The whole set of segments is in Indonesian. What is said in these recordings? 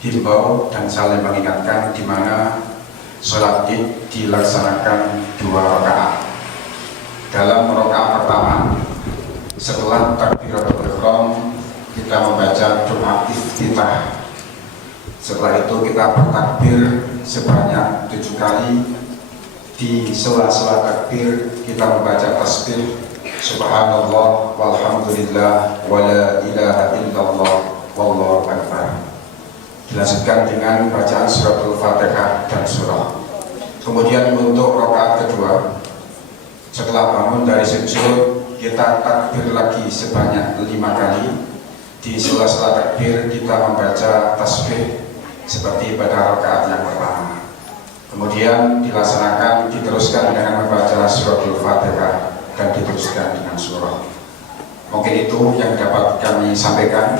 himbau dan saling mengingatkan di mana sholat id dilaksanakan 2 rakaat. Dalam rakaat pertama, setelah takbiratul ihram kita membaca doa iftitah. Setelah itu kita bertakbir sebanyak 7 kali. Di sela-sela takbir kita membaca tasbih subhanallah walhamdulillah wala ilaha illallah wallahu akbar. Dilanjutkan dengan bacaan suratul Fatihah dan surah. Kemudian untuk rakaat kedua, setelah bangun dari sujud kita takbir lagi sebanyak 5 kali. Di sela-sela takbir kita membaca tasbih seperti pada rakaat yang pertama. Kemudian diteruskan dengan membaca suratul Fatihah dan diteruskan dengan surah. Mungkin itu yang dapat kami sampaikan.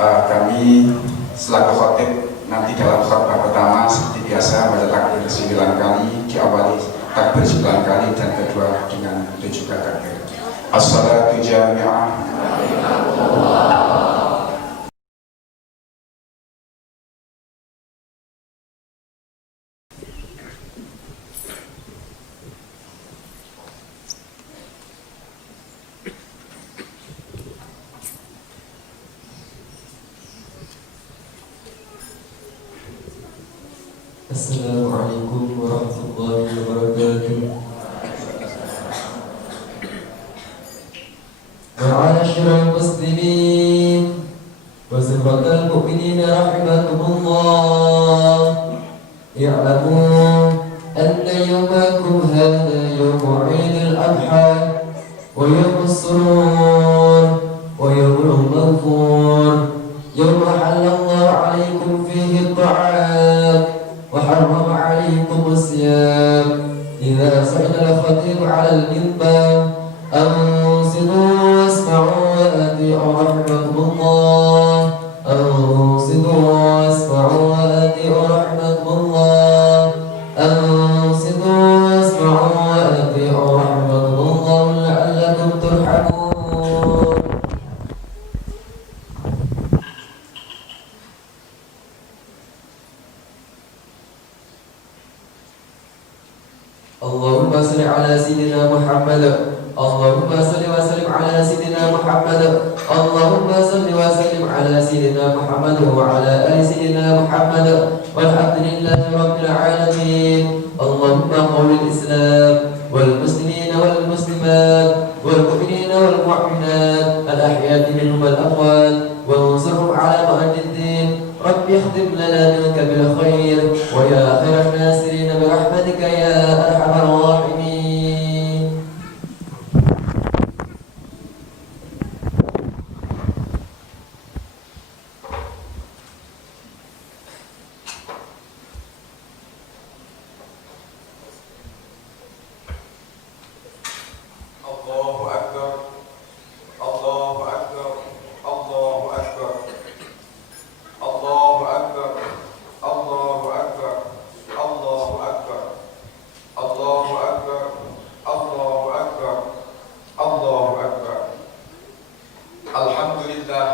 Kami selaku khotib nanti dalam khutbah pertama seperti biasa baca takbir 9 kali, diawali takbir 9 kali dan kedua dengan 7 kali takbir. As-salatu jami'ah. Assalamualaikum warahmatullahi wabarakatuh. Ma'asyiral muslimin wa sirratal mu'minin rahimakumullah. Ya'lamu anna yawmakum hadha yawmu 'Eidil Adha wa yawmus surur wa yawmul maghfur. Yawma halallahu 'alaikum fihi at-ta'am وحرم عليكم الصيام. إذا صعد الخطيب على المنبر أنصتوا واسمعوا وأطيعوا رحمكم الله. أنصتوا واسمعوا وأطيعوا رحمكم الله. أنصتوا واسمعوا وأطيعوا رحمكم الله لعلكم ترحمون. محمد اللهم صل وسلم على سيدنا محمد وعلى آل سيدنا محمد والحمد لله رب العالمين. اللهم قول الإسلام والمسلمين والمسلمات والمؤمنين والمؤمنات الأحياء منهم والأموات وانصرهم على مؤد الدين. رب اختم لنا منك بالخير ويا خير الناصرين برحمتك يا أرحم الراحمين. الله أكبر الله أكبر الله أكبر الله أكبر الله أكبر الله أكبر الله أكبر الله أكبر الله أكبر. الحمد لله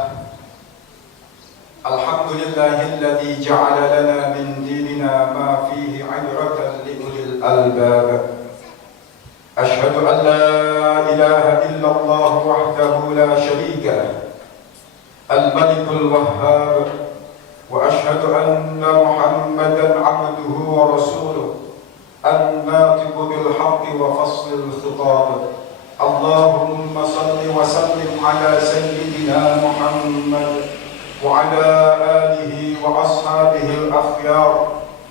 الحمد لله الذي جعل لنا من ديننا ما فيه عبرة لأولي الألباب. أشهد أن لا إله إلا الله وحده لا شريك له الملك الوهاب، وأشهد أن محمدا عبده ورسوله الناطق بالحق وفصل الخطاب. اللهم صل وسلم على سيدنا محمد وعلى آله وأصحابه الأخيار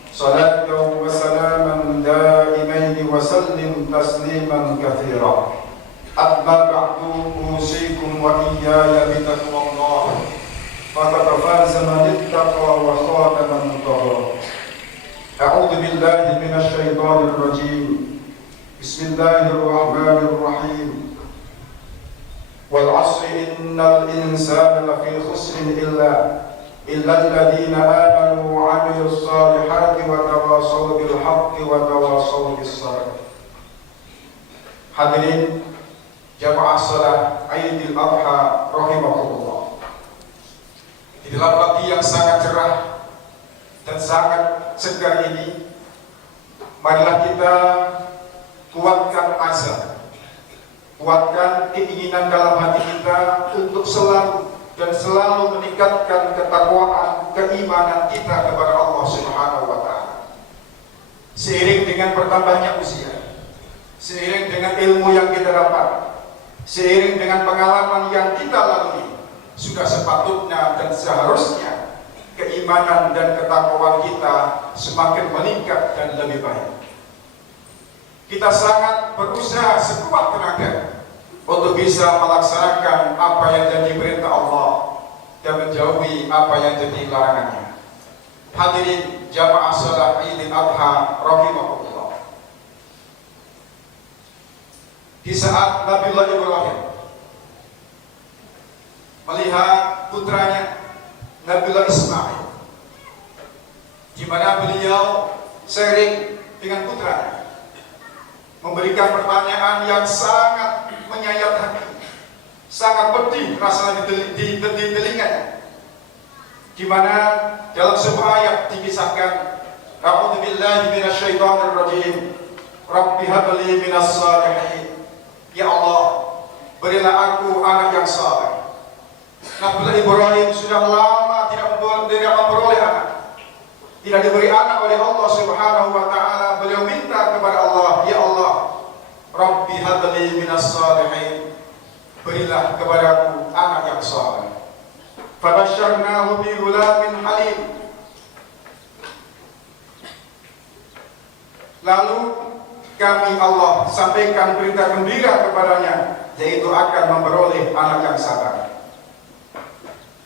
صلاة وسلاما دائمين وسلم تسليما كثيرا. أما بعد أوصيكم وإياي بتقوى الله فقد فاز من اتقى وخاب من طغى. أعوذ بالله من الشيطان الرجيم. بسم الله الرحمن الرحيم. والعصر إن الإنسان لفي خسر إلا الذين آمنوا وعملوا الصالحات وتواصوا بالحق وتواصوا بالصبر. Hadirin jamaah salat Aidil Adha rahimakumullah. Di dalam pagi yang sangat cerah dan sangat segar ini, marilah kita kuatkan azam, kuatkan keinginan dalam hati kita untuk selalu dan selalu meningkatkan ketakwaan, keimanan kita kepada Allah Subhanahu wa Ta'ala. Seiring dengan bertambahnya usia, seiring dengan ilmu yang kita dapat, seiring dengan pengalaman yang kita lalui, sudah sepatutnya dan seharusnya keimanan dan ketakwaan kita semakin meningkat dan lebih baik. Kita sangat berusaha sekuat tenaga untuk bisa melaksanakan apa yang jadi perintah Allah dan menjauhi apa yang jadi larangannya. Hadirin jamaah salat Idul Adha rahimakumullah. Di saat Nabiullah Ibrahim melihat putranya Nabiullah Ismail, di mana beliau sering dengan putranya, memberikan pertanyaan yang sangat menyayat hati, sangat pedih rasanya di telinganya, di mana dalam sebuah ayat dikisahkan, A'udzu billahi minasyaitonir rajim, Rabbi habli minas salihin. Ya Allah, berilah aku anak yang saleh. Nabi Ibrahim sudah lama tidak memperoleh anak, tidak diberi anak oleh Allah Subhanahu wa Ta'ala. Beliau minta kepada Allah, ya Allah, Rabbi habli minas salihin, berilah kepadaku anak yang saleh. Fabasyarnahu bi ghulamin halim. Lalu kami Allah sampaikan berita gembira kepadanya, yaitu akan memperoleh anak yang sabar.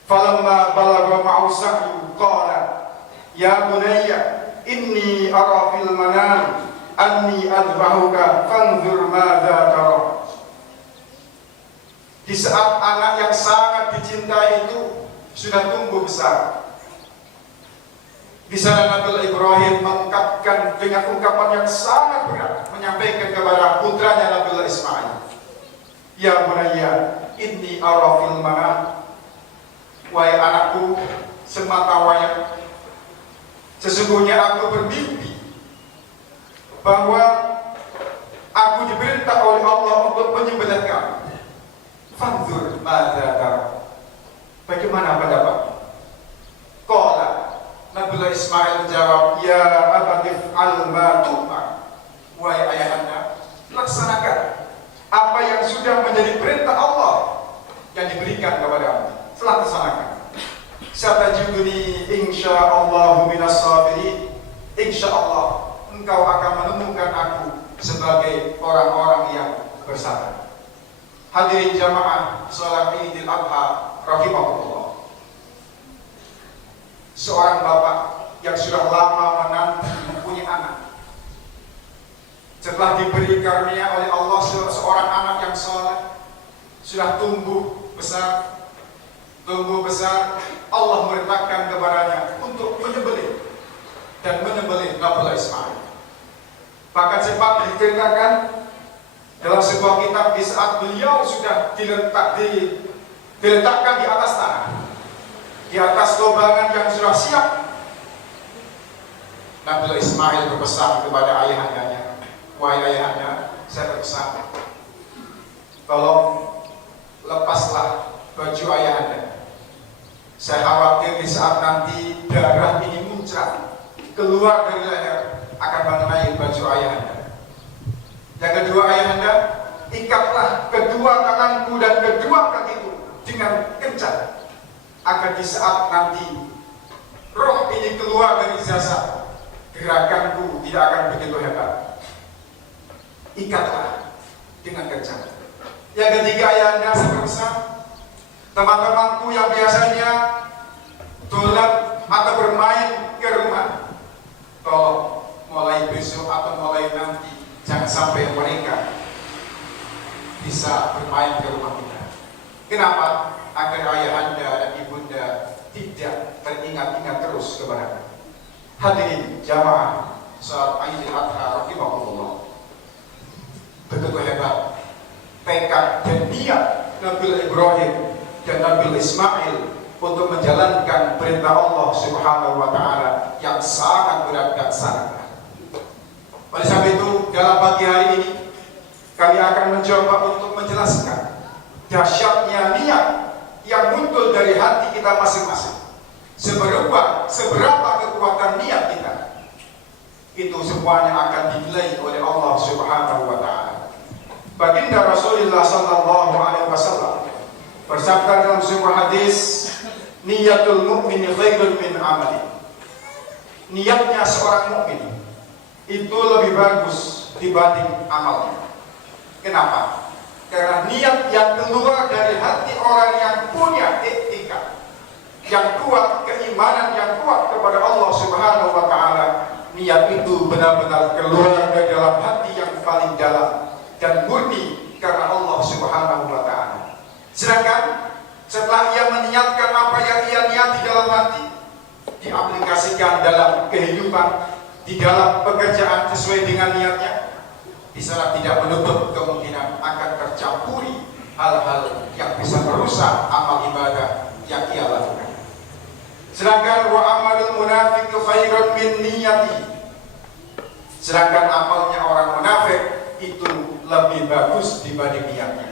Falamma balagha ma'u sa'yu qala ya bunayya inni ara fil manam anni adbahuka fanzur madza tara. Di saat anak yang sangat dicintai itu sudah tumbuh besar, di sana Nabi Ibrahim mengungkapkan dengan ungkapan yang sangat berat, menyampaikan kepada putranya Nabi Ismail, ya bunayya inni ara fil manam, wahai anakku, semata wayang sesungguhnya aku bermimpi bahwa aku diperintah oleh Allah untuk menyembelih kamu. Fanzur, madza tara? Bagaimana pendapat? Qala, Nabiullah Ismail menjawab, ya abati fa'al ma tu'mar. Wahai ayahanda, laksanakan apa yang sudah menjadi perintah Allah yang diberikan kepadamu, telah laksanakan. Satajiduni insyaallahu minas sabirin. Insyaallah engkau akan menemukan aku sebagai orang-orang yang bersabar. Hadirin jamaah salat Idul Adha rahimakumullah. Seorang bapak yang sudah lama menanti mempunyai anak, setelah diberi karunia oleh Allah seorang anak yang saleh, sudah tumbuh besar, Allah merintahkan kepadanya untuk menyembelih Nabiullah Ismail. Bahkan sempat diceritakan dalam sebuah kitab, di saat beliau sudah diletakkan di atas tanah, di atas lobangan yang sudah siap, Nabiullah Ismail berpesan kepada ayahandanya, wahai ayahanda, saya berpesan, tolong lepaslah baju ayahanda. Saya khawatir di saat nanti darah ini muncrat keluar dari leher akan mengenai baju ayahanda. Yang kedua, ayahanda, ikatlah kedua tanganku dan kedua kakiku dengan kencang, agar di saat nanti roh ini keluar dari jasad, gerakanku tidak akan begitu hebat. Ikatlah dengan kencang. Yang ketiga, ayahanda, saya berpesan, teman-temanku yang biasanya dolan atau bermain ke rumah, tolong mulai besok atau mulai nanti jangan sampai mereka bisa bermain ke rumah kita. Kenapa? Agar ayahanda dan ibunda tidak teringat-ingat terus kepada. Hadirin jamaah salat Idul Adha rahimakumullah. Begitu hebat tekad dan niat Nabiullah Ibrahim dan Nabiullah Ismail untuk menjalankan perintah Allah Subhanahu wa taala yang sangat berat dan sangat berat. Oleh sebab itu, dalam pagi hari ini kami akan mencoba untuk menjelaskan dahsyatnya niat yang muncul dari hati kita masing-masing. Seberapa kekuatan niat kita, itu semuanya akan dinilai oleh Allah Subhanahu wa taala. Baginda Rasulullah sallallahu alaihi wasallam bersabda dalam sebuah hadis, niyatul mu'mini khairun min amali. Niatnya seorang mukmin itu lebih bagus dibanding amalnya. Kenapa? Karena niat yang keluar dari hati orang yang punya etika yang kuat, keimanan yang kuat kepada Allah Subhanahu wa taala, niat itu benar-benar keluar dari dalam hati yang paling dalam dan murni karena Allah Subhanahu wa taala. Sedangkan setelah ia meniatkan apa yang ia niati dalam hati, diaplikasikan dalam kehidupan, di dalam pekerjaan sesuai dengan niatnya, di sana tidak menutup kemungkinan akan tercampuri hal-hal yang bisa merusak amal ibadah yang ia lakukan. Sedangkan wa amalul munafiq khairun min niyati. Sedangkan amalnya orang munafik itu lebih bagus dibanding niatnya.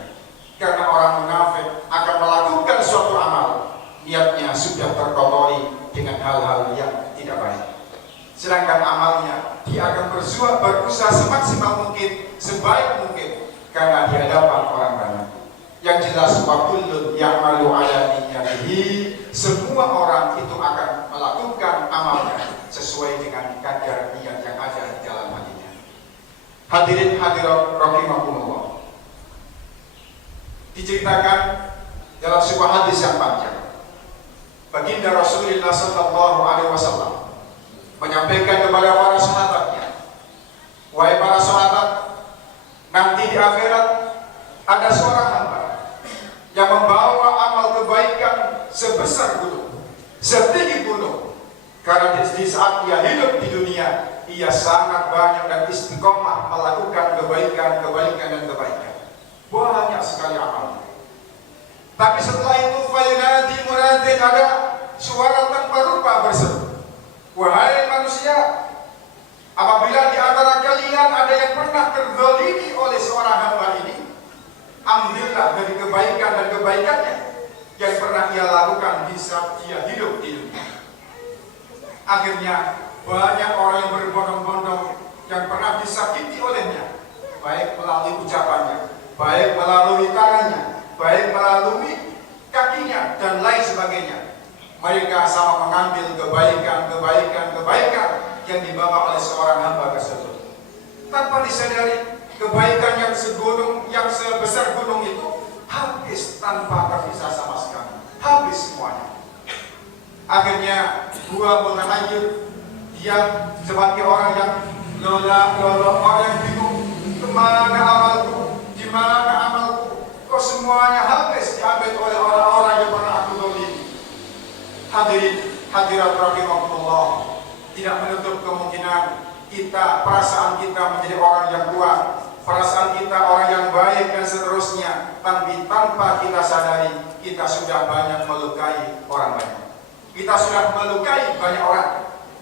Karena orang munafik akan melakukan suatu amal, niatnya sudah terkotori dengan hal-hal yang tidak baik. Sedangkan amalnya dia akan berusaha semaksimal mungkin, sebaik mungkin karena di hadapan orang banyak. Yang jelas wa kullun ya'malu ala niyyatihi, semua orang itu akan melakukan amalnya sesuai dengan kadar niat yang ada di dalam hatinya. Hadirin hadirat rahimakumullah. Diceritakan dalam sebuah hadis yang panjang, baginda Rasulullah sallallahu alaihi wasallam menyampaikan kepada para sahabatnya, wahai para sahabat, nanti di akhirat ada seorang hamba yang membawa amal kebaikan sebesar gunung, setinggi gunung, karena di saat ia hidup di dunia, ia sangat banyak dan istiqomah melakukan kebaikan dan kebaikan. Banyak sekali amalnya. Tapi setelah itu fayunadi muradin, ada suara tanpa rupa berseru, wahai manusia, apabila di antara kalian ada yang pernah terzalimi oleh seorang hamba ini, Ambillah dari kebaikan dan kebaikannya yang pernah ia lakukan di saat dia hidup di dunia. Akhirnya banyak orang yang berbondong-bondong yang pernah disakiti olehnya, baik melalui ucapannya, baik melalui tangannya, baik melalui kakinya, dan lain sebagainya. Mereka sama mengambil kebaikan yang dibawa oleh seorang hamba tersebut. Tanpa disadari, kebaikan yang sebesar gunung itu habis tanpa tersisa sama sekali. Habis semuanya. Akhirnya gua mutahayir, dia sebagai orang yang orang yang bingung, kemana amalku, di mana amalku, kok semuanya habis diambil oleh orang-orang yang pernah aku dolimi. Hadirat rahimahullah, tidak menutup kemungkinan perasaan kita menjadi orang yang kuat, perasaan kita orang yang baik dan seterusnya, tapi tanpa kita sadari kita sudah banyak melukai orang banyak. Kita sudah melukai banyak orang.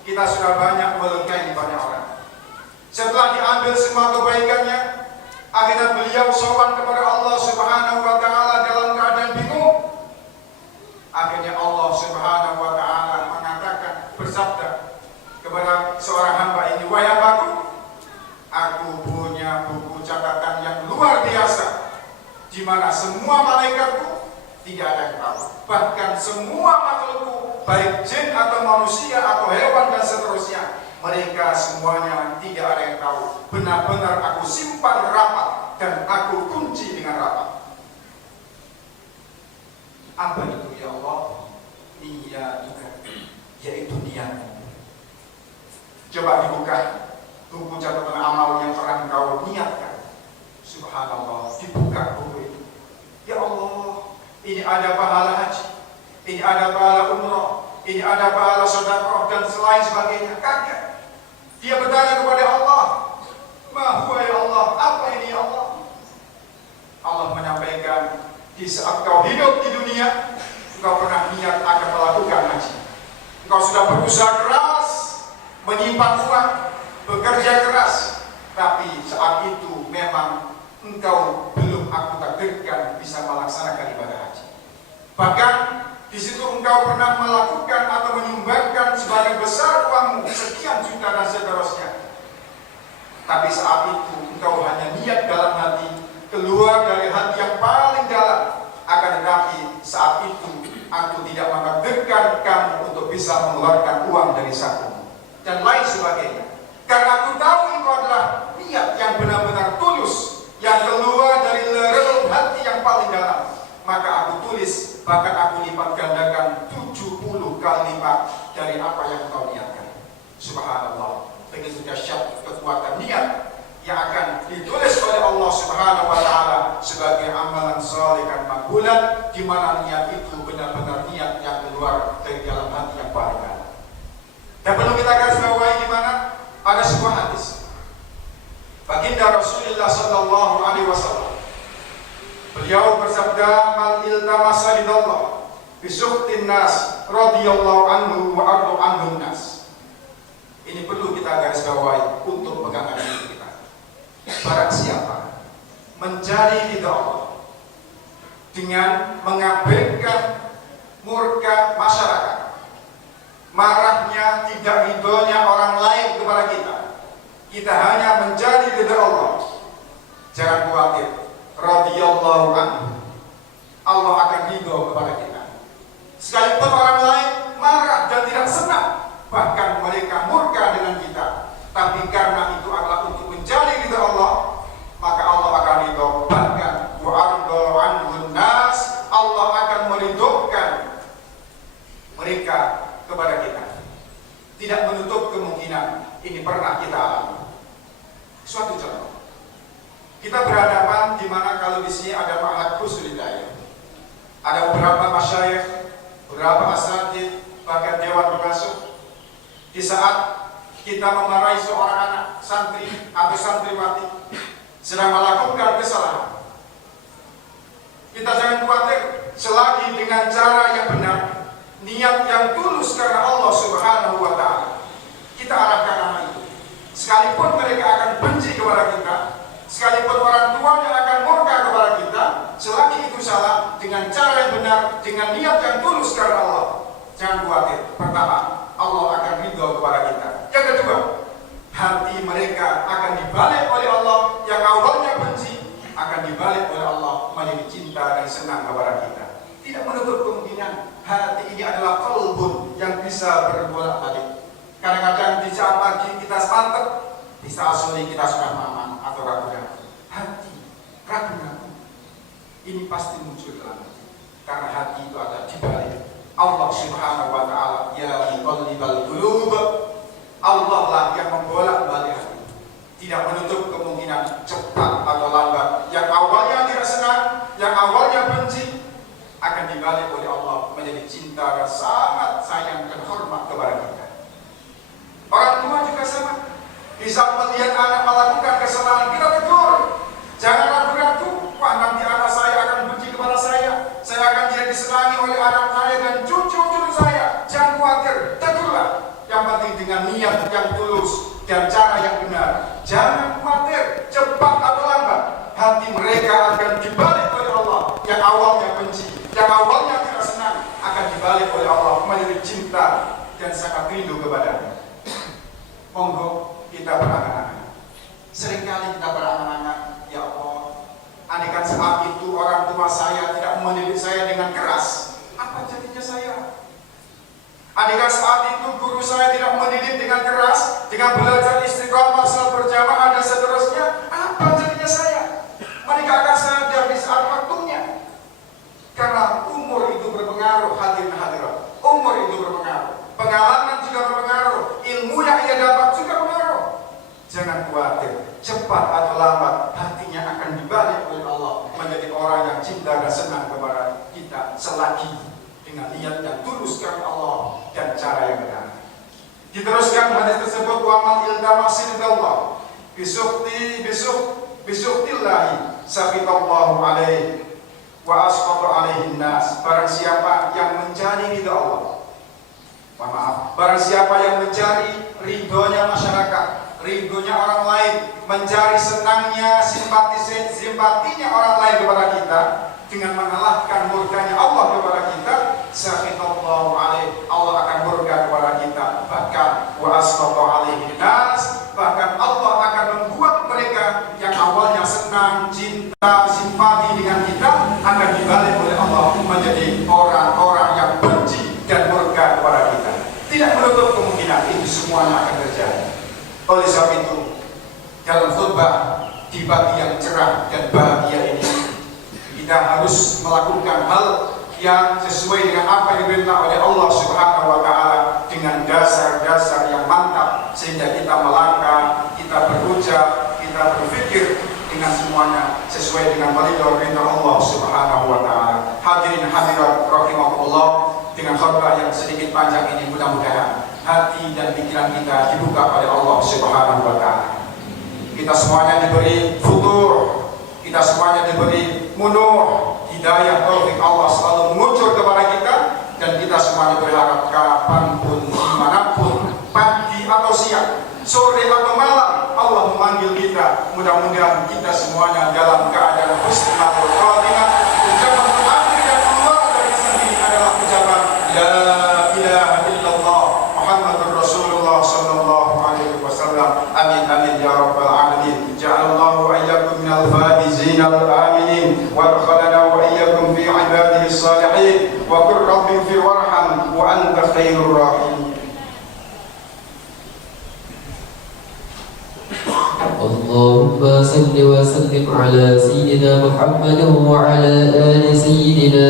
Kita sudah banyak melukai banyak orang. Setelah diambil semua kebaikannya, akhirnya beliau sowan kepada Allah Subhanahu wa taala dalam keadaan bingung. Akhirnya Allah Subhanahu wa taala mengatakan, bersabda kepada seorang hamba ini, "Wahai hambaku, aku punya buku catatan yang luar biasa, di mana semua malaikatku tidak ada yang tahu. Bahkan semua makhlukku, baik jin atau manusia atau hewan dan seterusnya, mereka semuanya tidak ada yang tahu. Benar-benar aku simpan rapat dan aku kunci dengan rapat." Apa itu ya Allah? Niyatuka, yaitu niatmu. Coba dibuka buku catatan amal yang pernah engkau niatkan. Subhanallah, dibuka buku itu. Ya Allah, ini ada pahala haji, ini ada pahala umrah, ini ada pahala sedekah dan selain sebagainya. Kaget. Dia bertanya kepada Allah, "Ma huwa ya Allah? Apa ini ya Allah?" Allah menyampaikan, di saat kau hidup di dunia, engkau pernah niat akan melakukan haji. Engkau sudah berusaha keras, menyimpan uang, bekerja keras, tapi saat itu memang engkau belum aku takdirkan bisa melaksanakan ibadah haji. Bahkan di situ engkau pernah melakukan atau menyumbangkan sebagian besar uangmu, sekian juta dan seterusnya. Tapi saat itu engkau hanya niat dalam hati, keluar dari hati yang paling dalam. Akan tetapi saat itu aku tidak mentakdirkan kamu untuk bisa mengeluarkan uang dari sakumu dan lain sebagainya. Karena aku tahu engkau adalah niat yang benar-benar tulus, yang keluar dari relung hati yang paling dalam. Maka aku tulis, bahkan aku lipat gandakan 70 kali lipat dari apa yang kau niatkan. Subhanallah, begitu dahsyat kekuatan niat yang akan ditulis oleh Allah Subhanahu wa taala sebagai amalan saleh dan makbulan, di mana niat itu benar-benar niat yang keluar dari dalam hati yang paling dalam. Dan perlu kita garis bawahi di mana ada sebuah hadis baginda Rasulullah sallallahu alaihi wasallam. Beliau bersabda, "Man iltamasa ridallah bi sukhtin nas radhiyallahu anhu wa ardu anhun nas." Ini perlu kita garis bawahi untuk pegangan hidup kita. Barang siapa mencari ridha Allah dengan mengabaikan murka masyarakat, marahnya, tidak ridhonya orang lain kepada kita, kita hanya mencari ridha Allah, jangan khawatir, radhiyallahu anhu, Allah akan ridho kepada kita. Sekalipun orang lain marah dan tidak senang, bahkan mereka murka dengan kita, tapi karena itu adalah untuk mencari ridha Allah, maka Allah akan ridho. Bahkan wa arda anhun nas, Allah akan meridhokan mereka kepada kita. Tidak menutup kemungkinan ini pernah kita alami. Suatu contoh, kita berhadapan di mana kalau di sini ada ma'had Husnul Hidayah, ada beberapa masyayikh, beberapa asatidz, bahkan dewan pengasuh. Di saat kita memarahi seorang anak santri atau santriwati sedang melakukan kesalahan, kita jangan khawatir, selagi dengan cara yang benar, niat yang tulus karena Allah Subhanahu wa taala, kita arahkan anak itu. Sekalipun mereka akan benci kepada kita, sekalipun orang tuanya akan murka kepada kita, selagi itu salah, dengan cara yang benar, dengan niat yang tulus karena Allah, jangan khawatir. Pertama, Allah akan ridho kepada kita. Yang kedua, hati mereka akan dibalik oleh Allah yang awalnya benci, akan dibalik oleh Allah menjadi cinta dan senang kepada kita. Tidak menutup kemungkinan hati ini adalah qalbun yang bisa berbolak-balik. Kadang-kadang di saat pagi kita sepantek, di saat sore kita sudah aman atau ragu-ragu. Hati ragu-ragu ini pasti muncul dalam hati, karena hati itu ada di balik. Allah Subhanahu wa Ta'ala, ya muqallibal qulub, Allah lah yang membolak-balik hati. Tidak menutup kemungkinan cepat atau lambat, yang awalnya tidak senang, yang awalnya benci, akan dibalik oleh Allah menjadi cinta dan sangat sayang dan hormat kepada kita. Orang tua juga sama. Bisa melihat anak melakukan kesalahan, kita tegur. Jangan ragu-ragu, wah nanti anak saya akan benci kepada saya akan tidak disenangi oleh anak saya dan cucu-cucu saya. Jangan khawatir, tegurlah. Yang penting dengan niat yang tulus dan cara yang benar. Jangan khawatir, cepat atau lambat, hati mereka akan dibalik oleh Allah. Yang awalnya benci, yang awalnya tidak senang, akan dibalik oleh Allah menjadi cinta dan sangat rindu kepadanya. Monggo kita berangan-angan. Seringkali kita berangan-angan, ya Allah, andaikan saat itu orang tua saya tidak mendidik saya dengan keras, apa jadinya saya? Andaikan saat itu guru saya tidak mendidik dengan keras, dengan belajar istiqomah, salat berjamaah dan seterusnya, apa jadinya saya? Mereka akan sadar di saat waktunya. Karena umur itu berpengaruh, hadirin hadirat. Umur itu berpengaruh, pengalaman juga berpengaruh, ilmu yang ia dapat juga berpengaruh. Jangan khawatir, cepat atau lambat hatinya akan dibalik oleh Allah menjadi orang yang cinta dan senang kepada kita selagi dengan niat yang tulus karena Allah dan cara yang benar. Diteruskan hadis tersebut, wa man iltama sidqallah bisuktillahi sabitallahu alaihi wa asqata alaihin nas. Barang siapa yang mencari ridha Allah, barang siapa yang mencari ridhonya masyarakat, ridhonya orang lain, mencari senangnya, simpatinya orang lain kepada kita, dengan mengalahkan murkanya Allah kepada kita, sakhitallahu alaihi, Allah akan murka kepada kita. Bahkan wa asqata alaihin nas, bahkan Allah akan membuat mereka yang awalnya senang, cinta, simpati dengan kita, akan dibalik oleh Allah menjadi orang-orang yang benci dan murka kepada kita. Tidak menutup kemungkinan itu semuanya akan terjadi. Oleh sebab itu, dalam khutbah di pagi yang cerah dan bahagia ini, kita harus melakukan hal yang sesuai dengan apa yang diperintah oleh Allah Subhanahu wa Ta'ala, dengan dasar-dasar yang mantap, sehingga kita melangkah, kita berucap, kita berpikir dengan semuanya sesuai dengan perintah Allah Subhanahu wa Ta'ala. Hadirin hadirat rahimakumullah, dengan khutbah yang sedikit panjang ini mudah-mudahan hati dan pikiran kita dibuka oleh Allah Subhanahu wa Ta'ala. Kita semuanya diberi futur, kita semuanya diberi munuh, hidayah taufik Allah selalu mengucur kepada kita, dan kita semuanya berharap kapanpun, dimanapun, pagi atau siang, sore atau malam, Allah memanggil kita. Mudah-mudahan kita semuanya dalam keadaan husnul khotimah. Ucapan terakhir yang keluar dari sini adalah ucapan la ilaha illallah Muhammadur Rasulullah sallallahu alaihi wasallam. Amin amin ya rabbal alamin. Ja'alallahu wa iyyakum minal faizin al-aminin wa adkhalana wa iyyakum fi ibadihi salihin wa qur rabbi fi warham wa anta khairur rahimin. اللهم صل وسلم على سيدنا محمد وعلى آل سيدنا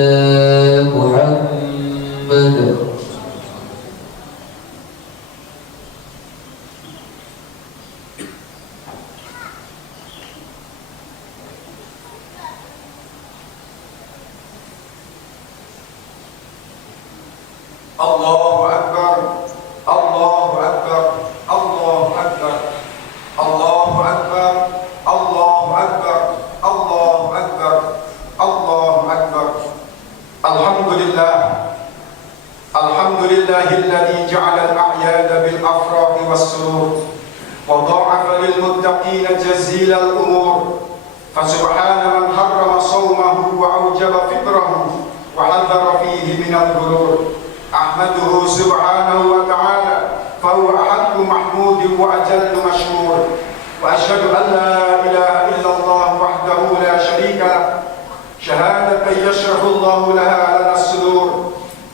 محمد. Allahu Akbar, Allahu Akbar, Allahu Akbar, Allahu Akbar, Allahu Akbar, Allahu Akbar, Allahu Akbar. Alhamdulillah, Alhamdulillahilladzi ja'ala al-a'yada bil afrahi was surur wa dha'afa lil muttaqina jazila al-umur فسبحان من حرم صومه وأوجب فطره وحذر فيه من الغرور. أحمده سبحانه وتعالى فهو أحق محمود وأجل مشكور. وأشهد أن لا إله إلا الله وحده لا شريك له شهادة يشرح الله لها لنا الصدور.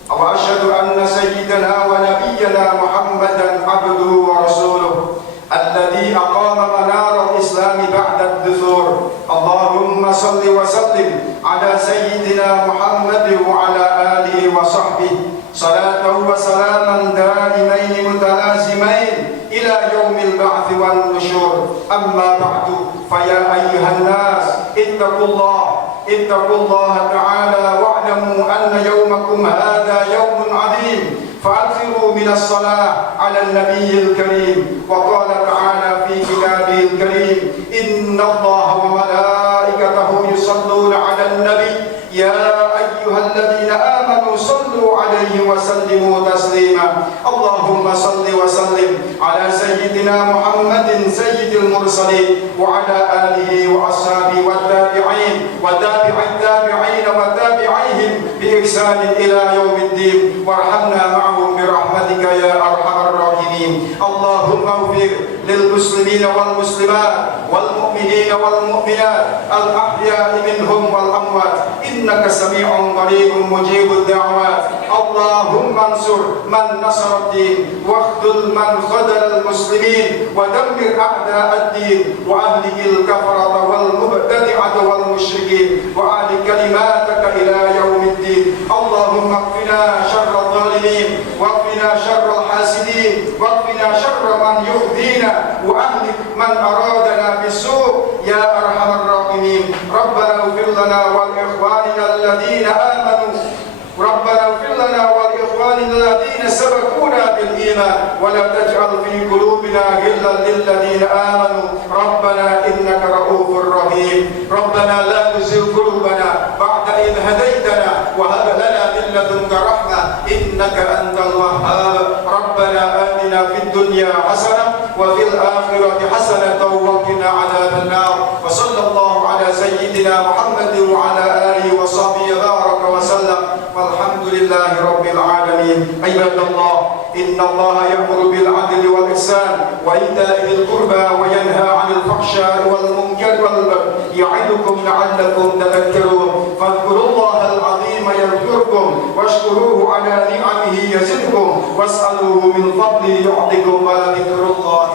وأشهد أن سيدنا ونبينا محمدا عبده ورسوله الذي أقام منار الإسلام بعد الدثور. اللهم صل وسلم على سيدنا محمد وعلى آله وصحبه صلاة وسلاما دائمين متلازمين إلى يوم البعث والنشور. أما بعد فيا أيها الناس اتقوا الله تعالى واعلموا أن يومكم هذا يوم عظيم فأكثروا من الصلاة على النبي الكريم. وقال تعالى في كتابه الكريم إن الله وملائكته يصلون على النبي يا أيها الذين آمنوا صلوا عليه وسلموا تسليما. اللهم صل وسلم على سيدنا محمد سيد المرسلين وعلى آله وأصحابه والتابعين وتابع التابعين وتابعيهم بإحسان إلى يوم الدين وارحمنا معهم برحمتك يا أرحم الراحمين. اللهم اغفر للمسلمين والمسلمات والمؤمنين والمؤمنات الأحياء منهم والأموات إنك سميع قريب مجيب الدعوات. اللهم انصر من نصر الدين واخذل من خذل المسلمين ودمر أعداء الدين وأهلك الكفرة والمبتدعة والمشركين وأعل كلماتك إلى يوم الدين. اللهم اكفنا شر الظالمين واكفنا شر الحاسدين واكفنا شر من يؤذينا وأهلك من أرادنا بالسوء يا أرحم الراحمين. ربنا اغفر لنا ولإخواننا الذين آمنوا الذين سبقونا بالإيمان ولا تجعل في قلوبنا غلا للذين آمنوا ربنا إنك رؤوف رحيم. ربنا لا تزغ قلوبنا بعد إذ هديتنا وهب لنا من لدنك رحمة إنك أنت الوهاب. ربنا آتنا في الدنيا حسنة وفي الآخرة حسنة وقنا عذاب النار. وصلى الله على سيدنا محمد وعلى آله وصحبه بارك وسلم والحمد لله رب العالمين. عباد الله إن الله يأمر بالعدل والإحسان وإيتاء ذي القربى وينهى عن الفحشاء والمنكر والبغي يعظكم لعلكم تذكرون. فاذكروا الله العظيم يذكركم واشكروه على نعمه يزدكم واسألوه من فضله يعطكم ولذكر الله